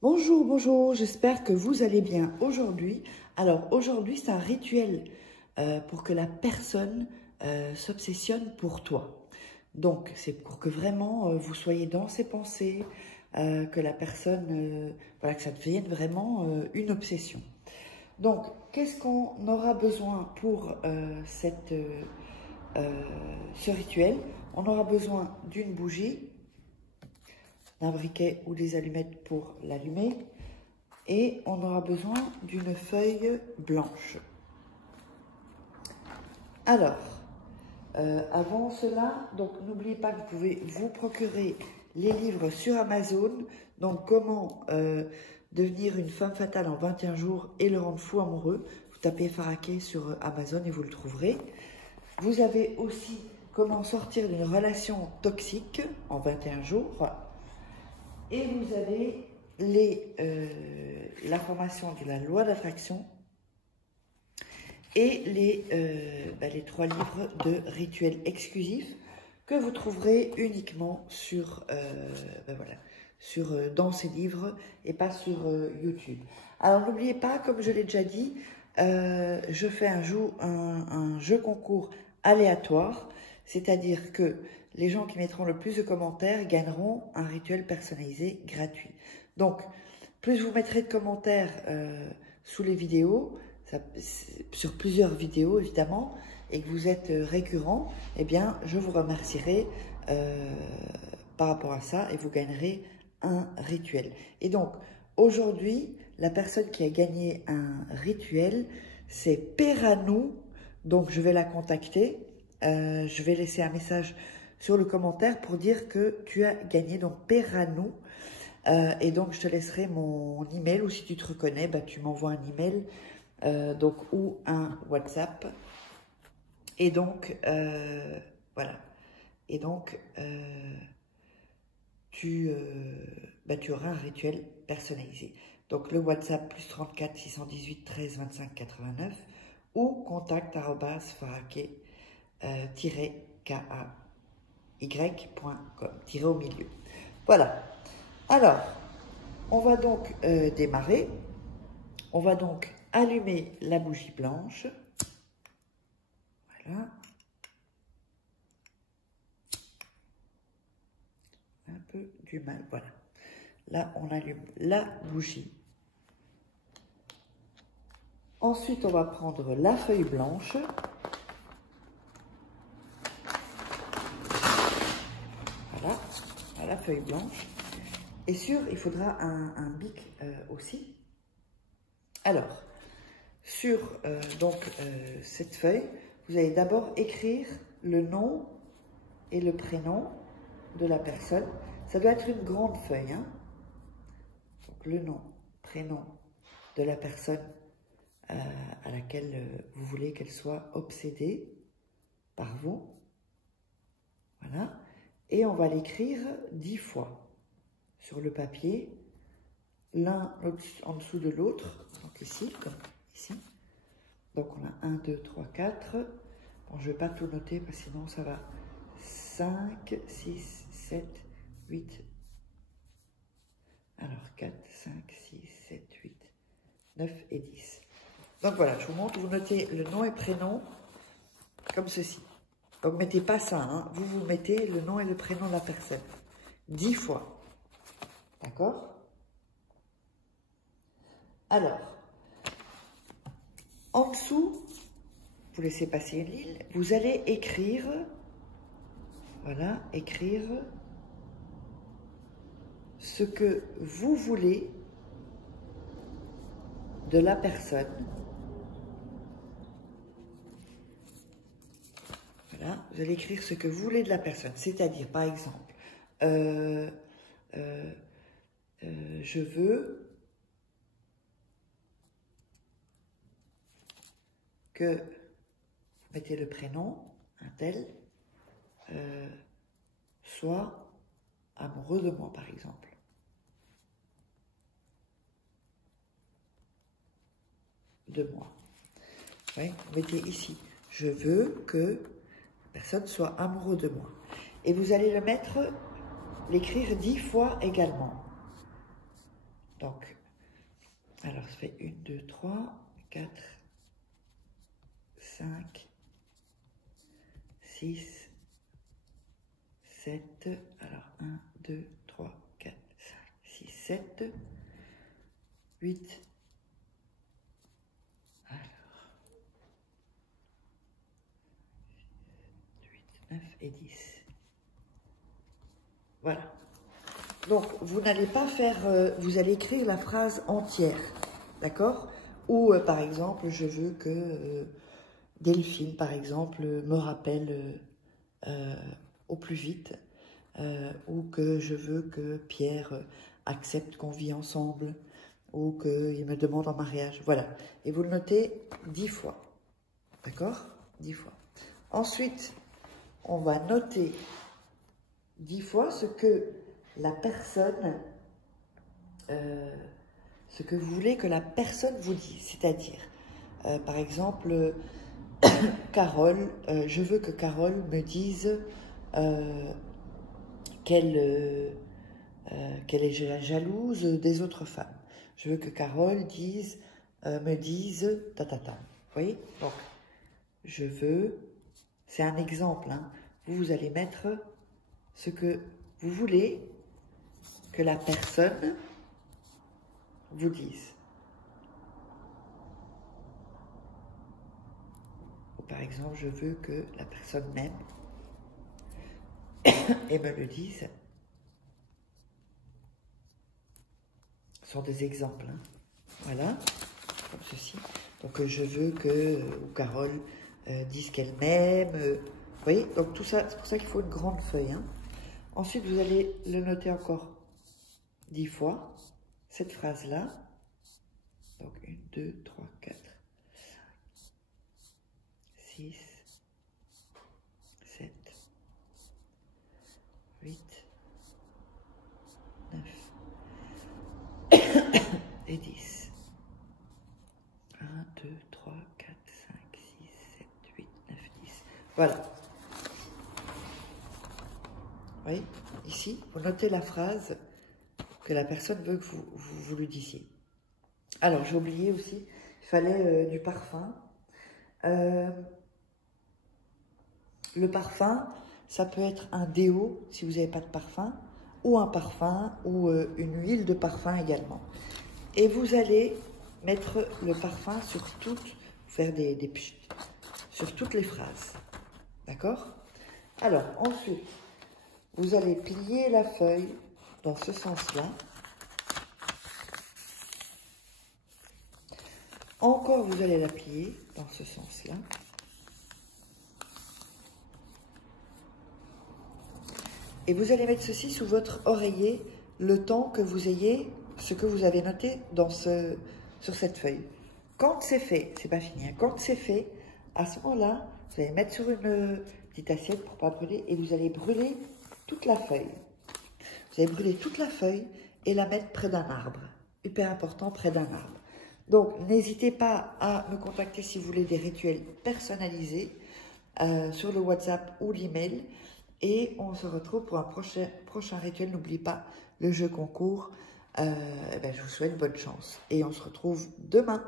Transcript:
Bonjour, bonjour, j'espère que vous allez bien aujourd'hui. Alors aujourd'hui, c'est un rituel pour que la personne s'obsessionne pour toi. Donc c'est pour que vraiment vous soyez dans ses pensées, que la personne, voilà, que ça devienne vraiment une obsession. Donc qu'est-ce qu'on aura besoin pour ce rituel? On aura besoin d'une bougie, d'un briquet ou des allumettes pour l'allumer. Et on aura besoin d'une feuille blanche. Alors, avant cela, donc n'oubliez pas que vous pouvez vous procurer les livres sur Amazon. Donc, comment devenir une femme fatale en 21 jours et le rendre fou amoureux. Vous tapez Faraquet sur Amazon et vous le trouverez. Vous avez aussi comment sortir d'une relation toxique en 21 jours. Et vous avez la formation de la loi d'attraction et les 3 livres de rituels exclusifs que vous trouverez uniquement dans ces livres et pas sur YouTube. Alors n'oubliez pas, comme je l'ai déjà dit, je fais un jeu concours aléatoire, c'est-à-dire que les gens qui mettront le plus de commentaires gagneront un rituel personnalisé gratuit. Donc, plus vous mettrez de commentaires sous les vidéos, sur plusieurs vidéos évidemment, et que vous êtes récurrent, eh bien, je vous remercierai par rapport à ça et vous gagnerez un rituel. Et donc, aujourd'hui, la personne qui a gagné un rituel, c'est Peranou. Donc, je vais la contacter. Je vais laisser un message sur le commentaire pour dire que tu as gagné, donc Peranou. Et donc, je te laisserai mon email, ou si tu te reconnais, bah, tu m'envoies un email ou un WhatsApp. Et donc, voilà. Et donc, tu auras un rituel personnalisé. Donc, le WhatsApp plus 34 618 13 25 89 ou contact@faraquet-kay.com, tiré au milieu. Voilà. Alors, on va donc démarrer. On va donc allumer la bougie blanche. Voilà. Un peu du mal, voilà. Là, on allume la bougie. Ensuite, on va prendre la feuille blanche. Voilà, la feuille blanche. Et il faudra un bic aussi. Alors, sur cette feuille, vous allez d'abord écrire le nom et le prénom de la personne. Ça doit être une grande feuille, hein. Donc, le nom, prénom de la personne à laquelle vous voulez qu'elle soit obsédée par vous. Voilà. Et on va l'écrire 10 fois sur le papier, l'un en dessous de l'autre, donc ici, comme ici. Donc on a 1, 2, 3, 4. Bon, je ne vais pas tout noter parce que sinon ça va. 5, 6, 7, 8. Alors 4, 5, 6, 7, 8, 9 et 10. Donc voilà, je vous montre, vous notez le nom et prénom comme ceci. Donc ne mettez pas ça, hein. Vous mettez le nom et le prénom de la personne. 10 fois. D'accord? Alors, en dessous, vous laissez passer une ligne, vous allez écrire, voilà, écrire ce que vous voulez de la personne. Voilà, vous allez écrire ce que vous voulez de la personne, c'est-à-dire, par exemple, je veux que, vous mettez le prénom, un tel, soit amoureux de moi, par exemple. De moi. Oui, vous mettez ici, je veux que la personne soit amoureuse de moi. Et vous allez l'écrire 10 fois également. Donc, alors ça fait 1, 2, 3, 4, 5, 6, 7, alors 1, 2, 3, 4, 5, 6, 7, 8, alors 8, 9 et 10. Voilà. Donc, vous n'allez pas faire, vous allez écrire la phrase entière, d'accord? Ou, par exemple, je veux que Delphine, par exemple, me rappelle au plus vite, ou que je veux que Pierre accepte qu'on vit ensemble, ou qu'il me demande en mariage, voilà. Et vous le notez 10 fois, d'accord? 10 fois. Ensuite, on va noter 10 fois ce que la personne, ce que vous voulez que la personne vous dise. C'est-à-dire, par exemple, Carole, je veux que Carole me dise qu'elle est jalouse des autres femmes. Je veux que Carole me dise ta. Vous voyez? Donc, je veux, c'est un exemple, hein. Vous allez mettre ce que vous voulez que la personne vous dise. Ou par exemple, je veux que la personne m'aime et me le dise. Ce sont des exemples, hein. Voilà, comme ceci. Donc, je veux que Carole dise qu'elle m'aime. Vous voyez? Donc, tout ça, c'est pour ça qu'il faut une grande feuille, hein. Ensuite, vous allez le noter encore 10 fois, cette phrase-là. Donc, 1, 2, 3, 4, 5, 6, 7, 8, 9 et 10. 1, 2, 3, 4, 5, 6, 7, 8, 9, 10. Voilà. Vous voyez? Ici, vous notez la phrase que la personne veut que vous lui disiez. Alors, j'ai oublié aussi, il fallait du parfum. Le parfum, ça peut être un déo, si vous n'avez pas de parfum, ou un parfum, ou une huile de parfum également. Et vous allez mettre le parfum sur toutes, faire sur toutes les phrases. D'accord? Alors, ensuite, vous allez plier la feuille dans ce sens-là. Encore, vous allez la plier dans ce sens-là. Et vous allez mettre ceci sous votre oreiller le temps que vous ayez ce que vous avez noté sur cette feuille. Quand c'est fait, c'est pas fini, hein. Quand c'est fait, à ce moment-là, vous allez mettre sur une petite assiette pour ne pas brûler et vous allez brûler toute la feuille. Vous allez brûler toute la feuille et la mettre près d'un arbre. Hyper important, près d'un arbre. Donc, n'hésitez pas à me contacter si vous voulez des rituels personnalisés sur le WhatsApp ou l'email. Et on se retrouve pour un prochain rituel. N'oubliez pas le jeu concours. Je vous souhaite bonne chance. Et on se retrouve demain.